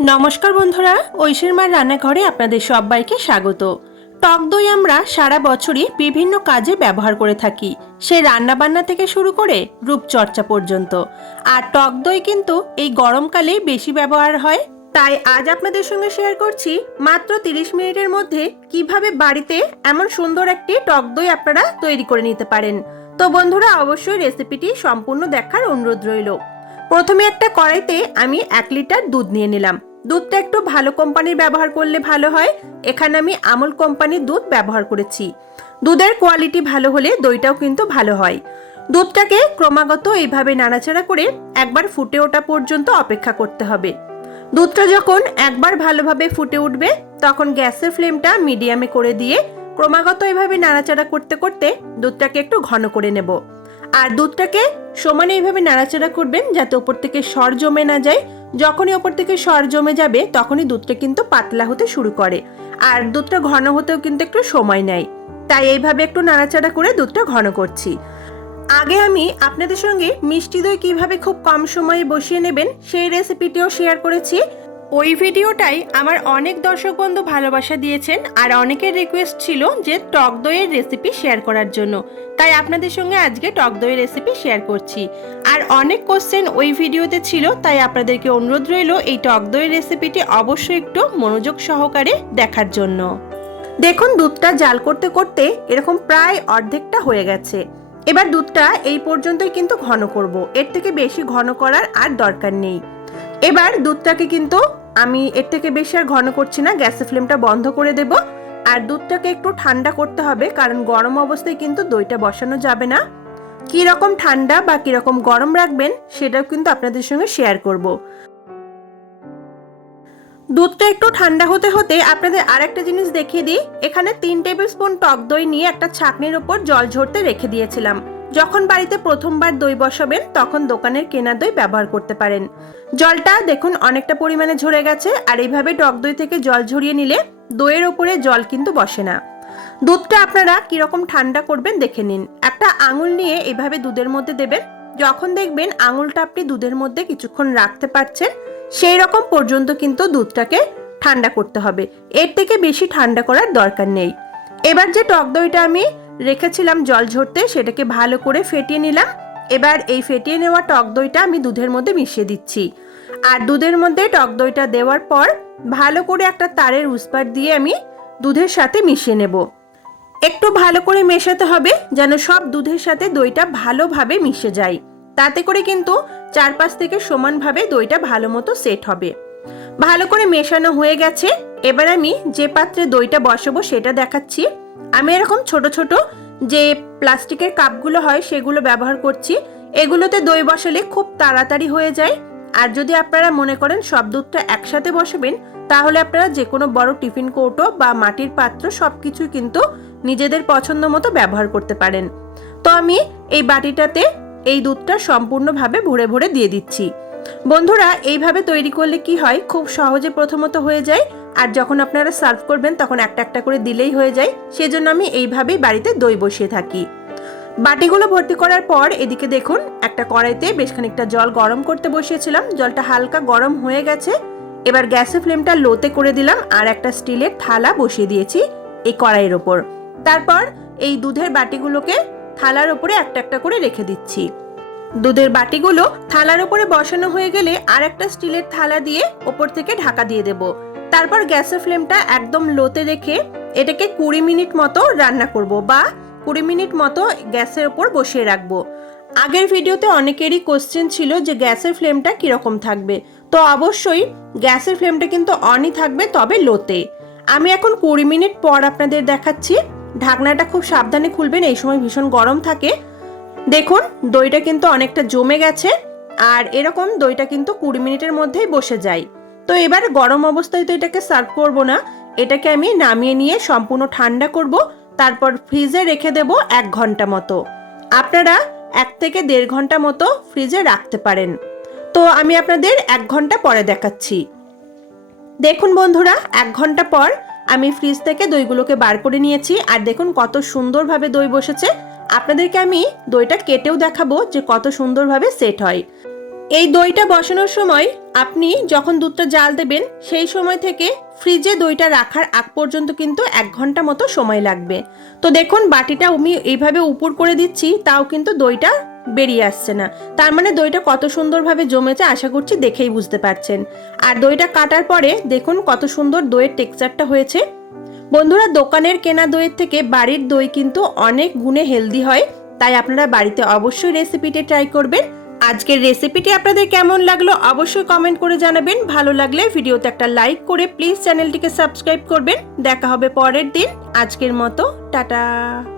নমস্কার বন্ধুরা, ঐশীর মার রান্নাঘরে আপনাদের সবাইকে স্বাগত। টক দই আমরা সারা বছরই বিভিন্ন কাজে ব্যবহার করে থাকি। সে রান্না বান্না থেকে শুরু করে রূপচর্চা পর্যন্ত। আর টক দই কিন্তু এই গরমকালেই বেশি ব্যবহার হয়। তাই আজ আপনাদের সঙ্গে শেয়ার করছি মাত্র 30 মিনিটের মধ্যে কীভাবে বাড়িতে এমন সুন্দর একটি টক দই আপনারা তৈরি করে নিতে পারেন। তো বন্ধুরা, অবশ্যই রেসিপিটি সম্পূর্ণ দেখার অনুরোধ রইল। প্রথমে একটা কড়াইতে আমি এক লিটার দুধ নিয়ে নিলাম। দুধটা একটু ভালো কোম্পানির ব্যবহার করলে ভালো হয়। এখানে আমি আমুল কোম্পানির দুধ ব্যবহার করেছি। দুধের কোয়ালিটি ভালো হলে দইটাও কিন্তু ভালো হয়। দুধটাকে ক্রমাগত এইভাবে নাড়াচাড়া করে একবার ফুটে ওঠা পর্যন্ত অপেক্ষা করতে হবে। দুধটা যখন একবার ভালোভাবে ফুটে উঠবে, তখন গ্যাসের ফ্লেমটা মিডিয়ামে করে দিয়ে ক্রমাগত এভাবে নাড়াচাড়া করতে করতে দুধটাকে একটু ঘন করে নেব। আর দুধটাকে সমানে এইভাবে নাড়াচাড়া করবেন যাতে ওপর থেকে সর জমে না যায়। যখনই ওপর থেকে সর জমে যাবে, তখনই দুধটা কিন্তু পাতলা হতে শুরু করে। আর দুধটা ঘন হতেও কিন্তু একটু সময় নেয়। তাই এইভাবে একটু নাড়াচাড়া করে দুধটা ঘন করছি। আগে আমি আপনাদের সঙ্গে মিষ্টি দই কীভাবে খুব কম সময়ে বসিয়ে নেবেন সেই রেসিপিটিও শেয়ার করেছি। ওই ভিডিওটাই আমার অনেক দর্শক বন্ধু ভালোবাসা দিয়েছেন আর অনেকের রিকোয়েস্ট ছিল যে টক দইয়ের রেসিপি শেয়ার করার জন্য। তাই আপনাদের সঙ্গে আজকে টক দইয়ের রেসিপি শেয়ার করছি। আর অনেক কোশ্চেন ওই ভিডিওতে ছিল, তাই আপনাদেরকে অনুরোধ রইল এই টক দইয়ের রেসিপিটি অবশ্যই একটু মনোযোগ সহকারে দেখার জন্য। দেখুন, দুধটা জাল করতে করতে এরকম প্রায় অর্ধেকটা হয়ে গেছে। এবার দুধটা এই পর্যন্তই কিন্তু ঘন করব। এর থেকে বেশি ঘন করার আর দরকার নেই। এবার দুধটাকে কিন্তু আমি এর থেকে বেশি আর ঘন করছি না, গ্যাসের ফ্লেমটা বন্ধ করে দেব। আর দুধটাকে একটু ঠান্ডা করতে হবে, কারণ গরম অবস্থায় কিন্তু দইটা বসানো যাবে না। কি রকম ঠান্ডা বা কি রকম গরম রাখবেন, সেটাও কিন্তু আপনাদের সঙ্গে শেয়ার করব। দুধটা একটু ঠান্ডা হতে হতে আপনাদের আরেকটা জিনিস দেখিয়ে দিই। এখানে তিন টেবিল স্পুন টক দই নিয়ে একটা ছাকনির ওপর জল ঝরতে রেখে দিয়েছিলাম। যখন বাড়িতে প্রথমবার দই বসাবেন, তখন দোকানের কেনা দই ব্যবহার করতে পারেন। জলটা দেখুন অনেকটা পরিমাণে ঝরে গেছে, আর এইভাবে টক দই থেকে জল ঝরিয়ে নিলে দইয়ের ওপরে জল কিন্তু বসে না। দুধটা আপনারা কীরকম ঠান্ডা করবেন দেখে নিন। একটা আঙুল নিয়ে এভাবে দুধের মধ্যে দেবেন। যখন দেখবেন আঙুলটা আপনি দুধের মধ্যে কিছুক্ষণ রাখতে পারছেন, সেই রকম পর্যন্ত কিন্তু দুধটাকে ঠান্ডা করতে হবে। এর থেকে বেশি ঠান্ডা করার দরকার নেই। এবার যে টক দইটা আমি রেখেছিলাম জল ঝরতে, সেটাকে ভালো করে ফেটিয়ে নিলাম। এবার এই ফেটিয়ে নেওয়া টক দইটা আমি দুধের মধ্যে মিশিয়ে দিচ্ছি। আর দুধের মধ্যে টক দইটা দেওয়ার পর ভালো করে একটা তারের উসপাট দিয়ে আমি দুধের সাথে মিশিয়ে নেব। একটু ভালো করে মেশাতে হবে যেন সব দুধের সাথে দইটা ভালোভাবে মিশে যায়। তাতে করে কিন্তু চারপাশ থেকে সমানভাবে দইটা ভালো মতো সেট হবে। ভালো করে মেশানো হয়ে গেছে। এবার আমি যে পাত্রে দইটা বসাবো সেটা দেখাচ্ছি। আমি এরকম ছোট ছোট যে প্লাস্টিকের কাপগুলো হয়, সেগুলো ব্যবহার করছি। এগুলোতে দই বসালে খুব তাড়াতাড়ি হয়ে যায়। আর যদি আপনারা মনে করেন সব দুধটা একসাথে বসাবেন, তাহলে আপনারা যে কোনো বড় টিফিন কৌটো বা মাটির পাত্র সব কিছুই কিন্তু নিজেদের পছন্দ মতো ব্যবহার করতে পারেন। তো আমি এই বাটিটাতে এই দুধটা সম্পূর্ণভাবে ভরে ভরে দিয়ে দিচ্ছি। বন্ধুরা, এইভাবে তৈরি করলে কি হয়? খুব সহজে প্রথমত হয়ে যায়। আর যখন আপনারা সার্ভ করবেন, তখন একটা একটা করে দিলেই হয়ে যায়। সেজন্য আমি এইভাবেই বাড়িতে দই বসিয়ে থাকি। বাটিগুলো ভর্তি করার পর এদিকে দেখুন, একটা কড়াইতে বেশ খানিকটা জল গরম করতে বসিয়েছিলাম। জলটা হালকা গরম হয়ে গেছে। এবার গ্যাসের ফ্লেমটা লোতে করে দিলাম আর একটা স্টিলের থালা বসিয়ে দিয়েছি এই কড়াইয়ের ওপর। তারপর এই দুধের বাটিগুলোকে থালার ওপরে একটা একটা করে রেখে দিচ্ছি। দুধের বাটিগুলো থালার ওপরে বসানো হয়ে গেলে আর একটা স্টিলের থালা দিয়ে ওপর থেকে ঢাকা দিয়ে দেব। তারপর গ্যাসের ফ্লেমটা একদম লোতে রেখে এটাকে কুড়ি মিনিট মতো রান্না করব বা কুড়ি মিনিট মতো গ্যাসের ওপর বসিয়ে রাখব। আগের ভিডিওতে অনেকেরই কোশ্চেন ছিল যে গ্যাসের ফ্লেমটা কীরকম থাকবে। তো অবশ্যই গ্যাসের ফ্লেমটা কিন্তু অনই থাকবে, তবে লোতে। আমি এখন কুড়ি মিনিট পর আপনাদের দেখাচ্ছি। ঢাকনাটা খুব সাবধানে খুলবেন, এই সময় ভীষণ গরম থাকে। দেখুন, দইটা কিন্তু অনেকটা জমে গেছে, আর এরকম দইটা কিন্তু কুড়ি মিনিটের মধ্যেই বসে যায়। তো এবার গরম অবস্থায় তো এটাকে সার্ভ করব না, এটাকে আমি নামিয়ে নিয়ে সম্পূর্ণ ঠান্ডা করব, তারপর ফ্রিজে রেখে দেব এক ঘণ্টা মতো। আপনারা এক থেকে দেড় ঘণ্টা মতো ফ্রিজে রাখতে পারেন। তো আমি আপনাদের এক ঘণ্টা পরে দেখাচ্ছি। দেখুন বন্ধুরা, এক ঘণ্টা পর আমি ফ্রিজ থেকে দইগুলোকে বার করে নিয়েছি, আর দেখুন কত সুন্দরভাবে দই বসেছে। আপনাদেরকে আমি দইটা কেটেও দেখাবো যে কত সুন্দরভাবে সেট হয়। এই দইটা বসানোর সময় আপনি যখন দুধটা জাল দেবেন, সেই সময় থেকে ফ্রিজে দইটা রাখার আগ পর্যন্ত কিন্তু এক ঘণ্টা মতো সময় লাগবে। তো দেখুন, বাটিটা আমি এইভাবে উপর করে দিচ্ছি, তাও কিন্তু দইটা বেরিয়ে আসছে না। তার মানে দইটা কত সুন্দরভাবে জমেছে আশা করছি দেখেই বুঝতে পারছেন। আর দইটা কাটার পরে দেখুন কত সুন্দর দইয়ের টেক্সচারটা হয়েছে। বন্ধুরা, দোকানের কেনা দইয়ের থেকে বাড়ির দই কিন্তু অনেক গুণে হেলদি হয়, তাই আপনারা বাড়িতে অবশ্যই রেসিপিটি ট্রাই করবেন। আজকের রেসিপিটি আপনাদের কেমন লাগল অবশ্যই কমেন্ট করে জানাবেন। ভালো লাগলে ভিডিওতে একটা লাইক করে প্লিজ চ্যানেলটিকে সাবস্ক্রাইব করবেন। দেখা হবে পরের দিন। আজকের মতো, টাটা।